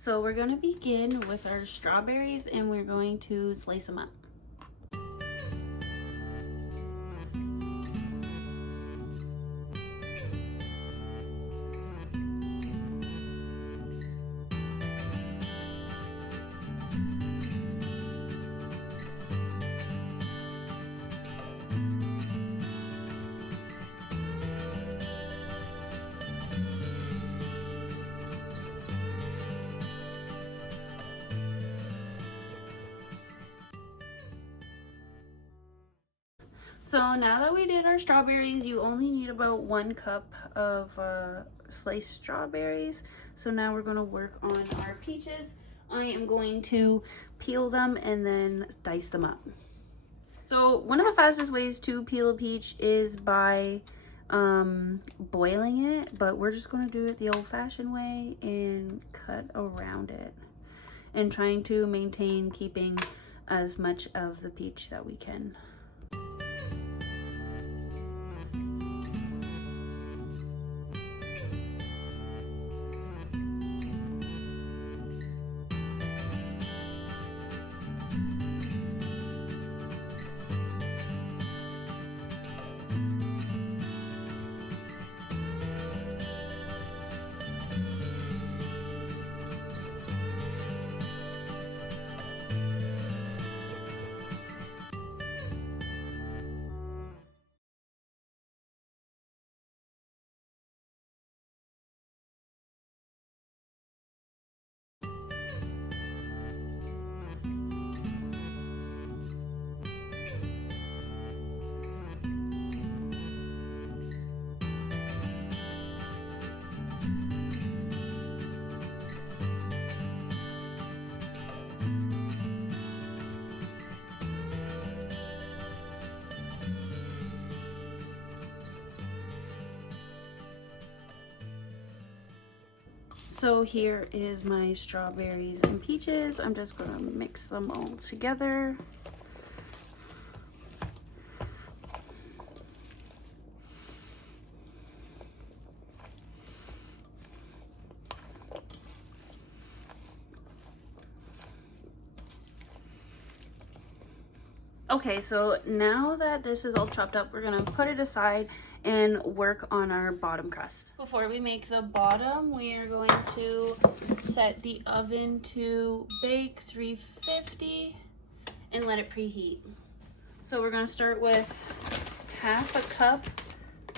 So we're going to begin with our strawberries and we're going to slice them up. So now that we did our strawberries, you only need about 1 cup of sliced strawberries. So now we're going to work on our peaches. I am going to peel them and then dice them up. So one of the fastest ways to peel a peach is by boiling it, but we're just going to do it the old-fashioned way and cut around it and trying to maintain keeping as much of the peach that we can. So here is my strawberries and peaches. I'm just gonna mix them all together. Okay, so now that this is all chopped up, we're gonna put it aside and work on our bottom crust. Before we make the bottom, we are going to set the oven to bake 350 and let it preheat. So we're gonna start with 1/2 cup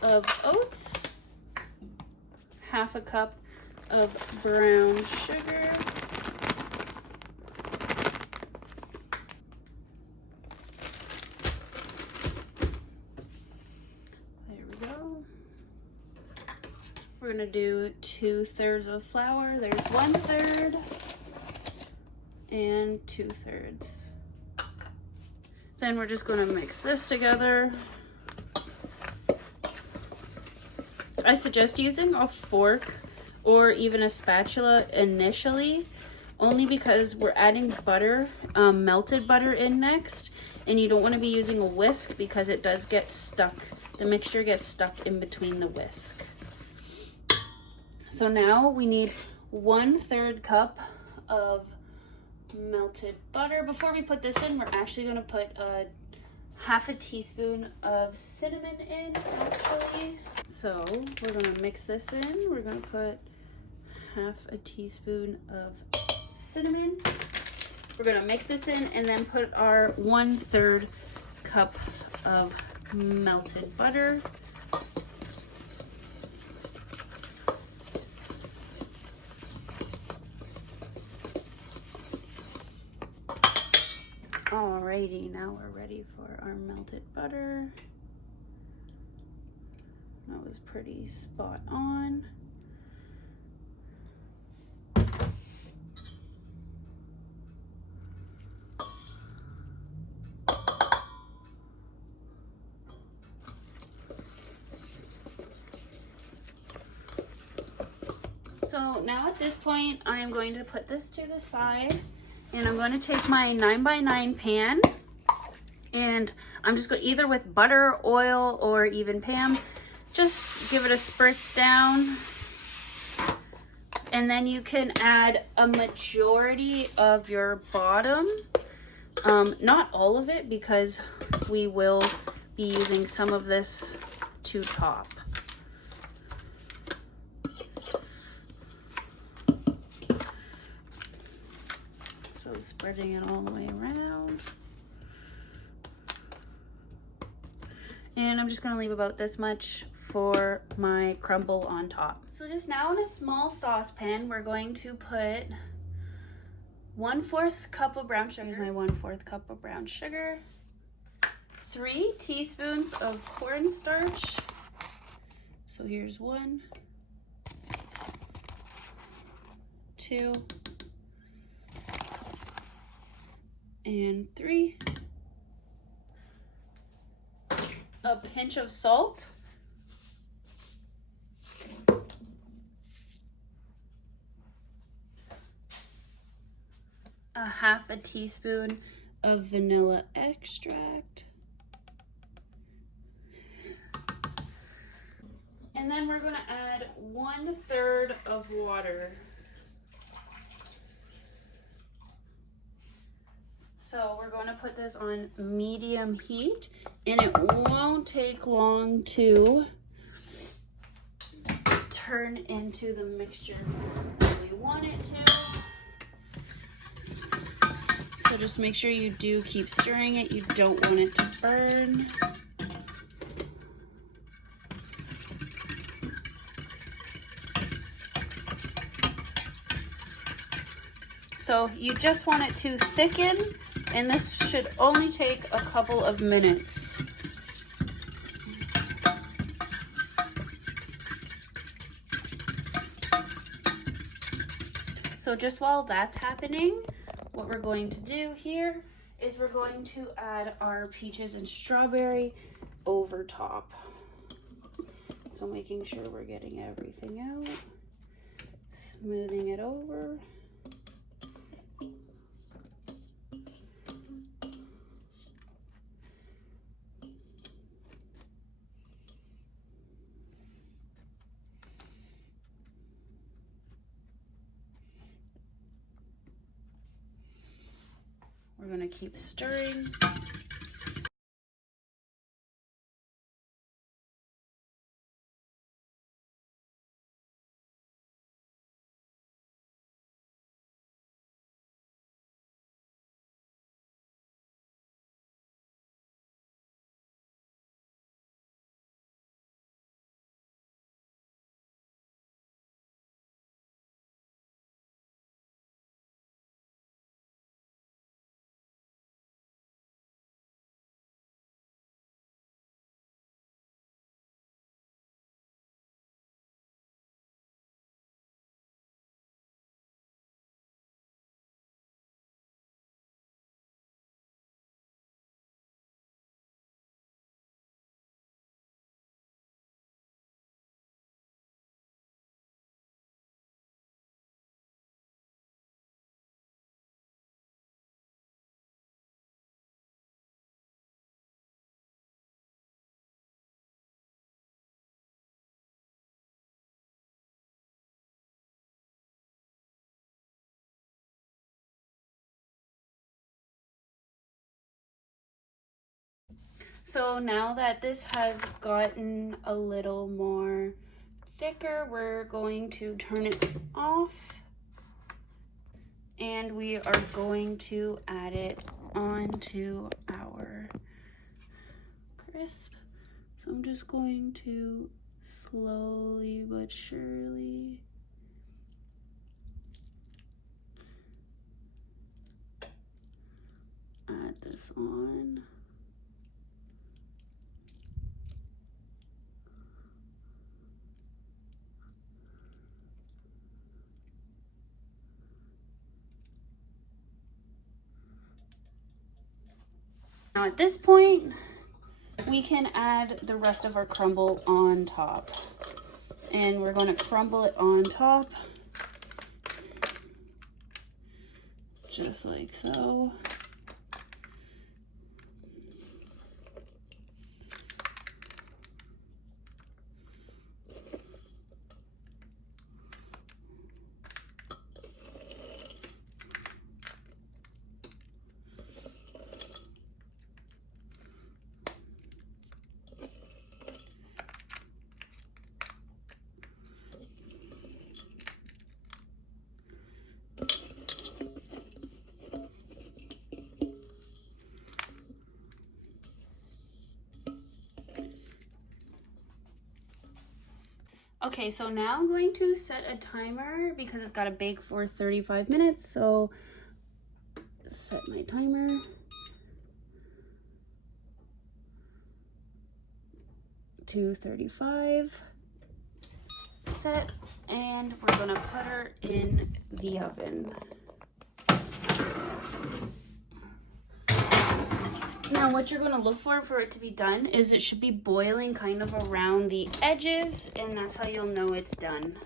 of oats, 1/2 cup of brown sugar, we're gonna do 2/3 of flour. There's 1/3 and 2/3. Then we're just gonna mix this together. I suggest using a fork or even a spatula initially, only because we're adding butter, melted butter in next, and you don't want to be using a whisk because it does get stuck. The mixture gets stuck in between the whisk. So now we need 1/3 cup of melted butter. Before we put this in, we're actually going to put 1/2 teaspoon of cinnamon in, actually. So we're going to mix this in. We're going to put 1/2 teaspoon of cinnamon. We're going to mix this in and then put our 1/3 cup of melted butter. Alrighty, now we're ready for our melted butter. That was pretty spot on. So now at this point, I am going to put this to the side. And I'm going to take my 9x9 pan, and I'm just going to, either with butter, oil, or even Pam, just give it a spritz down And then you can add a majority of your bottom, not all of it, because we will be using some of this to top. So spreading it all the way around. And I'm just gonna leave about this much for my crumble on top. So just now in a small saucepan, we're going to put 1/4 cup of brown sugar. Here's my 1/4 cup of brown sugar. 3 teaspoons of cornstarch. So here's 1, 2, and 3. A pinch of salt. A 1/2 teaspoon of vanilla extract. And then we're going to add 1/3 of water. So we're going to put this on medium heat, and it won't take long to turn into the mixture we want it to. So just make sure you do keep stirring it. You don't want it to burn. So you just want it to thicken, and this should only take a couple of minutes. So just while that's happening, what we're going to do here is we're going to add our peaches and strawberry over top. So making sure we're getting everything out, smoothing it over. We're going to keep stirring. So now that this has gotten a little more thicker, we're going to turn it off, and we are going to add it onto our crisp. So I'm just going to slowly but surely add this on. Now at this point, we can add the rest of our crumble on top. And we're going to crumble it on top, just like so. Okay, so now I'm going to set a timer because it's got to bake for 35 minutes. So set my timer. To 35. Set, and we're gonna put her in the oven. Now what you're gonna look for it to be done is it should be boiling kind of around the edges, and that's how you'll know it's done.